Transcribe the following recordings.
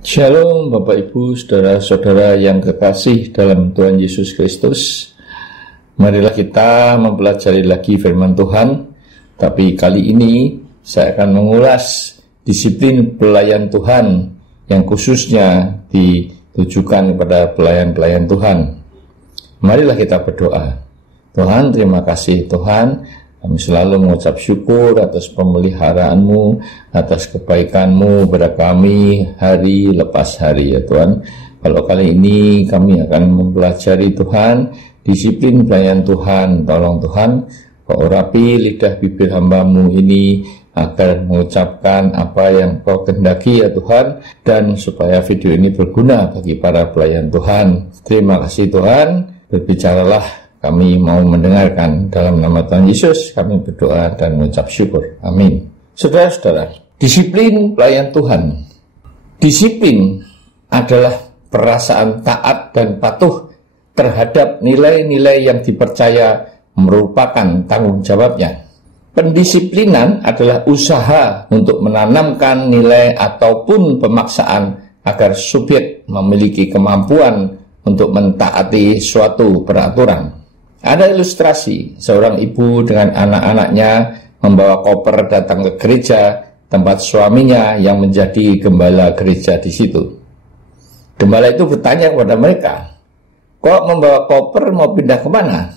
Shalom Bapak Ibu, Saudara-saudara yang kekasih dalam Tuhan Yesus Kristus. Marilah kita mempelajari lagi firman Tuhan. Tapi kali ini saya akan mengulas disiplin pelayan Tuhan yang khususnya ditujukan kepada pelayan-pelayan Tuhan. Marilah kita berdoa. Tuhan, terima kasih Tuhan. Kami selalu mengucap syukur atas pemeliharaan-Mu, atas kebaikan-Mu kepada kami hari lepas hari ya Tuhan. Kalau kali ini kami akan mempelajari Tuhan, disiplin pelayan Tuhan. Tolong Tuhan, Kau urapi lidah bibir hamba-Mu ini agar mengucapkan apa yang Kau kehendaki ya Tuhan, dan supaya video ini berguna bagi para pelayan Tuhan. Terima kasih Tuhan, berbicaralah. Kami mau mendengarkan. Dalam nama Tuhan Yesus kami berdoa dan mengucap syukur. Amin. Saudara-saudara, disiplin pelayan Tuhan. Disiplin adalah perasaan taat dan patuh terhadap nilai-nilai yang dipercaya merupakan tanggung jawabnya. Pendisiplinan adalah usaha untuk menanamkan nilai ataupun pemaksaan agar subjek memiliki kemampuan untuk mentaati suatu peraturan. Ada ilustrasi seorang ibu dengan anak-anaknya membawa koper datang ke gereja tempat suaminya yang menjadi gembala gereja di situ. Gembala itu bertanya kepada mereka, "Kok membawa koper, mau pindah kemana?"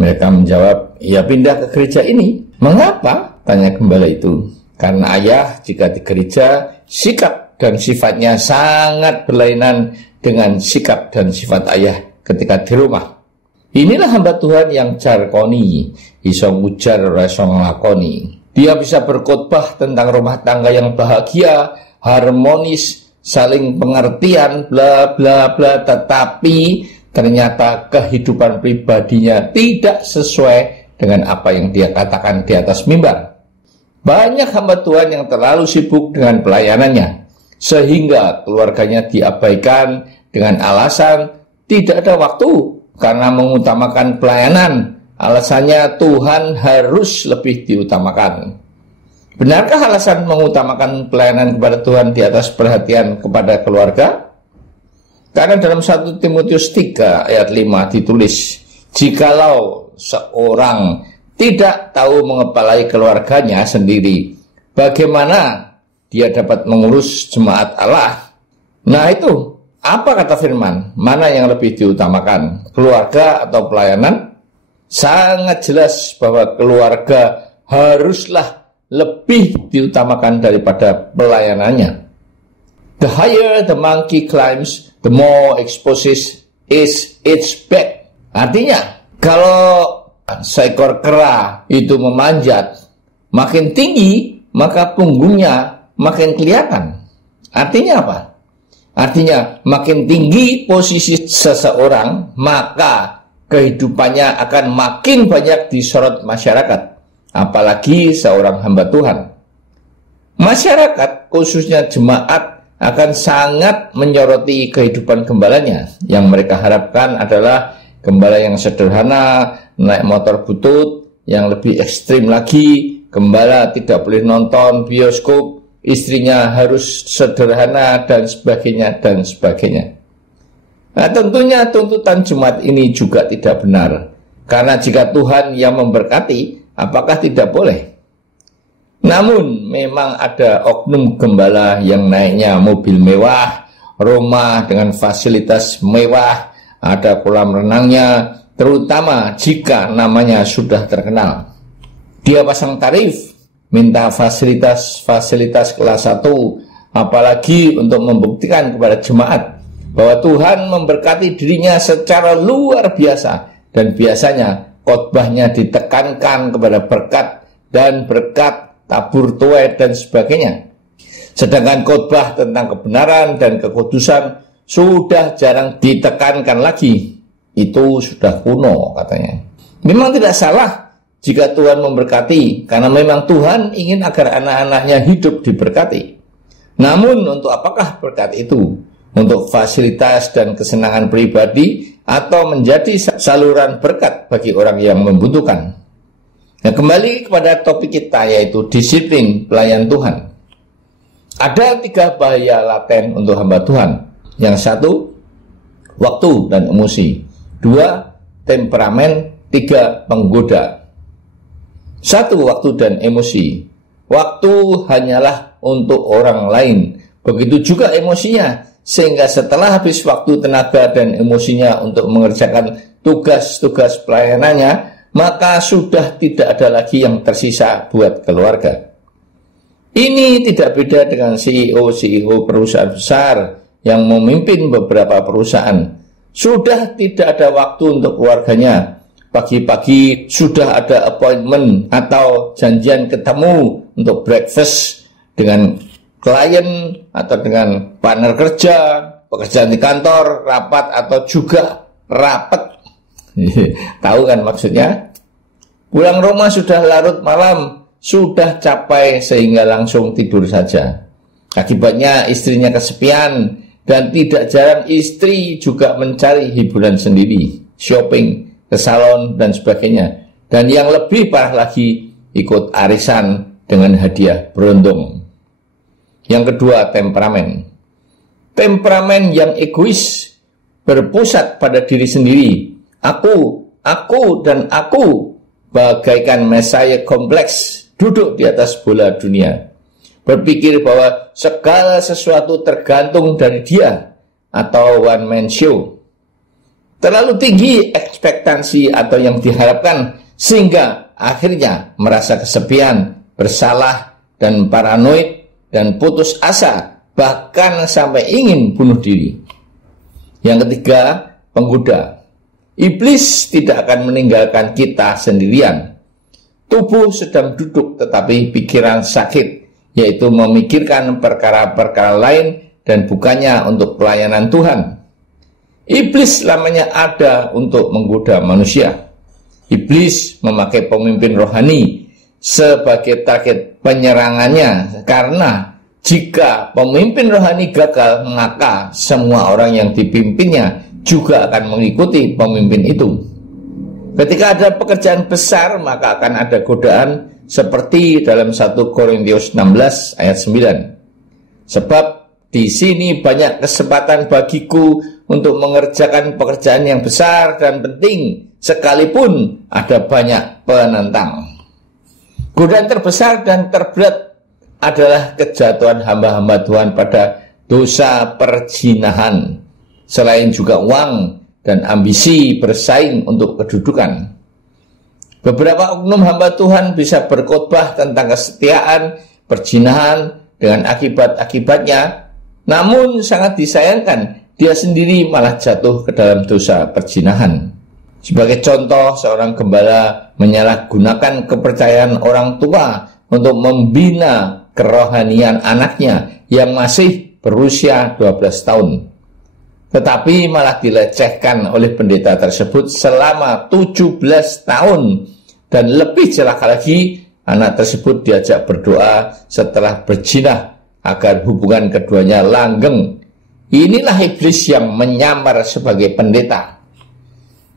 Mereka menjawab, "Ya pindah ke gereja ini." "Mengapa?" tanya gembala itu. "Karena ayah jika di gereja, sikap dan sifatnya sangat berlainan dengan sikap dan sifat ayah ketika di rumah. Inilah hamba Tuhan yang jarkoni, iso ngujar ora iso nglakoni. Dia bisa berkhotbah tentang rumah tangga yang bahagia, harmonis, saling pengertian, bla bla bla, tetapi ternyata kehidupan pribadinya tidak sesuai dengan apa yang dia katakan di atas mimbar. Banyak hamba Tuhan yang terlalu sibuk dengan pelayanannya, sehingga keluarganya diabaikan dengan alasan tidak ada waktu karena mengutamakan pelayanan. Alasannya Tuhan harus lebih diutamakan. Benarkah alasan mengutamakan pelayanan kepada Tuhan di atas perhatian kepada keluarga? Karena dalam 1 Timotius 3 ayat 5 ditulis, "Jikalau seorang tidak tahu mengepalai keluarganya sendiri, bagaimana dia dapat mengurus jemaat Allah?" Nah itu, apa kata firman? Mana yang lebih diutamakan? Keluarga atau pelayanan? Sangat jelas bahwa keluarga haruslah lebih diutamakan daripada pelayanannya. The higher the monkey climbs, the more exposed is its back. Artinya, kalau seekor kera itu memanjat, makin tinggi, maka punggungnya makin kelihatan. Artinya apa? Artinya, makin tinggi posisi seseorang, maka kehidupannya akan makin banyak disorot masyarakat, apalagi seorang hamba Tuhan. Masyarakat, khususnya jemaat, akan sangat menyoroti kehidupan gembalanya. Yang mereka harapkan adalah gembala yang sederhana, naik motor butut, yang lebih ekstrim lagi, gembala tidak boleh nonton bioskop, istrinya harus sederhana, dan sebagainya, dan sebagainya. Nah, tentunya tuntutan jemaat ini juga tidak benar. Karena jika Tuhan yang memberkati, apakah tidak boleh? Namun, memang ada oknum gembala yang naiknya mobil mewah, rumah dengan fasilitas mewah, ada kolam renangnya, terutama jika namanya sudah terkenal. Dia pasang tarif, minta fasilitas kelas 1, apalagi untuk membuktikan kepada jemaat bahwa Tuhan memberkati dirinya secara luar biasa, dan biasanya khotbahnya ditekankan kepada berkat dan berkat, tabur tuai dan sebagainya. Sedangkan khotbah tentang kebenaran dan kekudusan sudah jarang ditekankan lagi. Itu sudah kuno katanya. Memang tidak salah jika Tuhan memberkati, karena memang Tuhan ingin agar anak-anaknya hidup diberkati. Namun untuk apakah berkat itu? Untuk fasilitas dan kesenangan pribadi, atau menjadi saluran berkat bagi orang yang membutuhkan? Nah, kembali kepada topik kita, yaitu disiplin pelayan Tuhan. Ada 3 bahaya laten untuk hamba Tuhan. Yang 1, waktu dan emosi. 2, temperamen. 3, penggoda. 1, waktu dan emosi. Waktu hanyalah untuk orang lain. Begitu juga emosinya. Sehingga setelah habis waktu, tenaga, dan emosinya untuk mengerjakan tugas-tugas pelayanannya, maka sudah tidak ada lagi yang tersisa buat keluarga. Ini tidak beda dengan CEO perusahaan besar yang memimpin beberapa perusahaan. Sudah tidak ada waktu untuk keluarganya. Pagi-pagi sudah ada appointment atau janjian ketemu untuk breakfast dengan klien atau dengan partner kerja, pekerjaan di kantor, rapat atau juga rapat. Tahu kan maksudnya? Pulang rumah sudah larut malam, sudah capek sehingga langsung tidur saja. Akibatnya istrinya kesepian, dan tidak jarang istri juga mencari hiburan sendiri, shopping, ke salon, dan sebagainya. Dan yang lebih parah lagi, ikut arisan dengan hadiah berondong. Yang kedua, temperamen. Temperamen yang egois, berpusat pada diri sendiri. Aku, dan aku, bagaikan Messiah kompleks, duduk di atas bola dunia. Berpikir bahwa segala sesuatu tergantung dari dia, atau one man show. Terlalu tinggi ekspektasi atau yang diharapkan, sehingga akhirnya merasa kesepian, bersalah, dan paranoid, dan putus asa, bahkan sampai ingin bunuh diri. Yang ketiga, penggoda. Iblis tidak akan meninggalkan kita sendirian. Tubuh sedang duduk tetapi pikiran sakit, yaitu memikirkan perkara-perkara lain dan bukannya untuk pelayanan Tuhan. Iblis lamanya ada untuk menggoda manusia. Iblis memakai pemimpin rohani sebagai target penyerangannya, karena jika pemimpin rohani gagal, maka semua orang yang dipimpinnya juga akan mengikuti pemimpin itu. Ketika ada pekerjaan besar, maka akan ada godaan seperti dalam 1 Korintius 16 ayat 9. Sebab di sini banyak kesempatan bagiku untuk mengerjakan pekerjaan yang besar dan penting, sekalipun ada banyak penentang. Godaan terbesar dan terberat adalah kejatuhan hamba-hamba Tuhan pada dosa perzinahan, selain juga uang dan ambisi bersaing untuk kedudukan. Beberapa oknum hamba Tuhan bisa berkhotbah tentang kesetiaan, perzinahan dengan akibat-akibatnya, namun sangat disayangkan dia sendiri malah jatuh ke dalam dosa perzinahan. Sebagai contoh, seorang gembala menyalahgunakan kepercayaan orang tua untuk membina kerohanian anaknya yang masih berusia 12 tahun. Tetapi malah dilecehkan oleh pendeta tersebut selama 17 tahun. Dan lebih celaka lagi, anak tersebut diajak berdoa setelah berzina agar hubungan keduanya langgeng. Inilah iblis yang menyamar sebagai pendeta.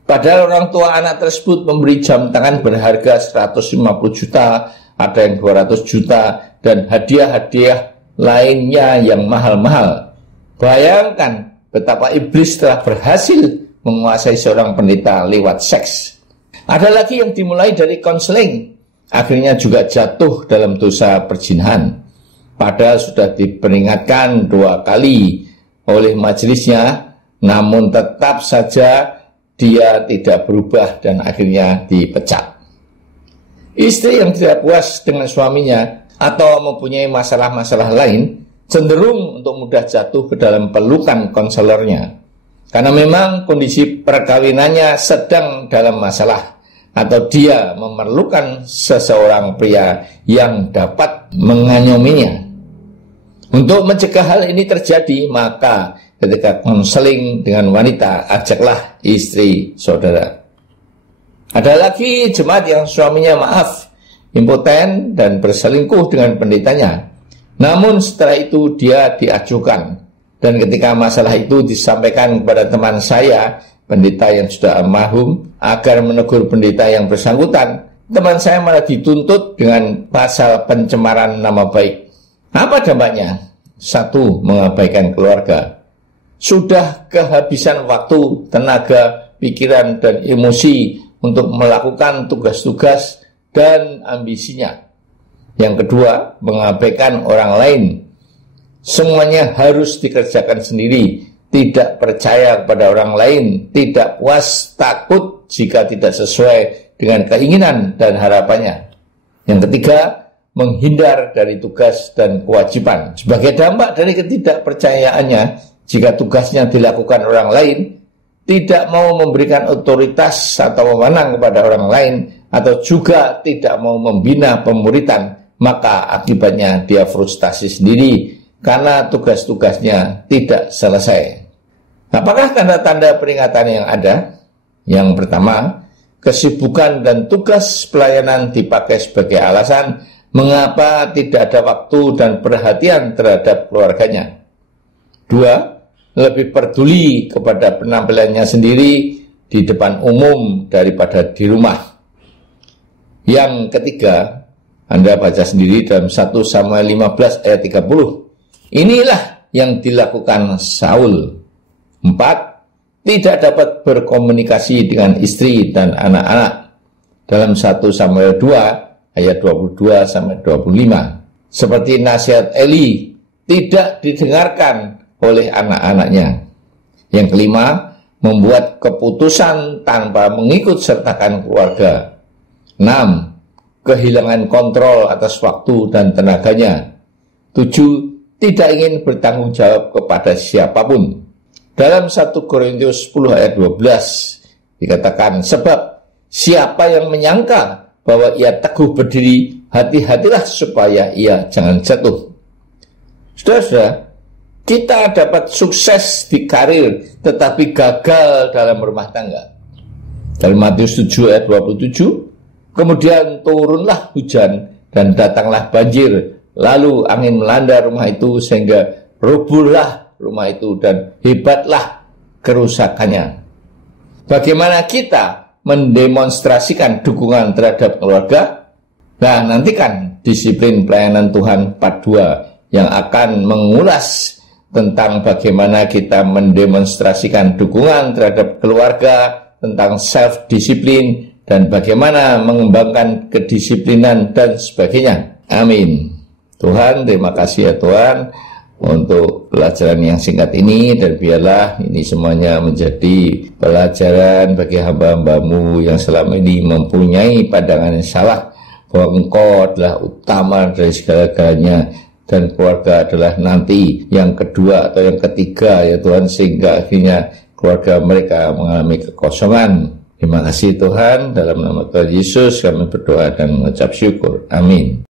Padahal orang tua anak tersebut memberi jam tangan berharga 150 juta, ada yang 200 juta, dan hadiah-hadiah lainnya yang mahal-mahal. Bayangkan betapa iblis telah berhasil menguasai seorang pendeta lewat seks. Ada lagi yang dimulai dari konseling, akhirnya juga jatuh dalam dosa perzinahan. Padahal sudah diperingatkan 2 kali oleh majelisnya, namun tetap saja dia tidak berubah dan akhirnya dipecat. Istri yang tidak puas dengan suaminya atau mempunyai masalah-masalah lain cenderung untuk mudah jatuh ke dalam pelukan konselornya, karena memang kondisi perkawinannya sedang dalam masalah, atau dia memerlukan seseorang pria yang dapat mengayominya. Untuk mencegah hal ini terjadi, maka ketika konseling dengan wanita, ajaklah istri saudara. Ada lagi jemaat yang suaminya impoten dan berselingkuh dengan pendetanya. Namun setelah itu dia diajukan, dan ketika masalah itu disampaikan kepada teman saya, pendeta yang sudah almarhum, agar menegur pendeta yang bersangkutan, teman saya malah dituntut dengan pasal pencemaran nama baik. Apa dampaknya? Satu, mengabaikan keluarga. Sudah kehabisan waktu, tenaga, pikiran, dan emosi untuk melakukan tugas-tugas dan ambisinya. Yang kedua, mengabaikan orang lain. Semuanya harus dikerjakan sendiri, tidak percaya kepada orang lain, tidak puas, takut jika tidak sesuai dengan keinginan dan harapannya. Yang ketiga, menghindar dari tugas dan kewajiban. Sebagai dampak dari ketidakpercayaannya, jika tugasnya dilakukan orang lain, tidak mau memberikan otoritas atau mewenang kepada orang lain, atau juga tidak mau membina pemuritan, maka akibatnya dia frustasi sendiri karena tugas-tugasnya tidak selesai. Apakah tanda-tanda peringatan yang ada? Yang pertama, kesibukan dan tugas pelayanan dipakai sebagai alasan mengapa tidak ada waktu dan perhatian terhadap keluarganya. Dua, lebih peduli kepada penampilannya sendiri di depan umum daripada di rumah. Yang ketiga, Anda baca sendiri dalam 1 Samuel 15 ayat 30. Inilah yang dilakukan Saul. 4. Tidak dapat berkomunikasi dengan istri dan anak-anak. Dalam 1 Samuel 2 ayat 22 sampai 25. Seperti nasihat Eli, tidak didengarkan oleh anak-anaknya. Yang kelima, membuat keputusan tanpa mengikut sertakan keluarga. 6. Kehilangan kontrol atas waktu dan tenaganya. 7. Tidak ingin bertanggung jawab kepada siapapun. Dalam 1 Korintus 10 ayat 12 dikatakan, sebab siapa yang menyangka bahwa ia teguh berdiri, hati-hatilah supaya ia jangan jatuh. Saudara-saudara, kita dapat sukses di karir tetapi gagal dalam rumah tangga. Dalam Matius 7 ayat 27, kemudian turunlah hujan dan datanglah banjir, lalu angin melanda rumah itu sehingga rubuhlah rumah itu dan hebatlah kerusakannya. Bagaimana kita mendemonstrasikan dukungan terhadap keluarga? Nah, nantikan disiplin pelayanan Tuhan part 2 yang akan mengulas tentang bagaimana kita mendemonstrasikan dukungan terhadap keluarga, tentang self-disiplin, dan bagaimana mengembangkan kedisiplinan dan sebagainya. Amin. Tuhan, terima kasih ya Tuhan untuk pelajaran yang singkat ini, dan biarlah ini semuanya menjadi pelajaran bagi hamba-hambamu yang selama ini mempunyai pandangan yang salah bahwa Engkau adalah utama dari segala-galanya dan keluarga adalah nanti yang kedua atau yang ketiga ya Tuhan, sehingga akhirnya keluarga mereka mengalami kekosongan. Terima kasih Tuhan, dalam nama Tuhan Yesus kami berdoa dan mengucap syukur. Amin.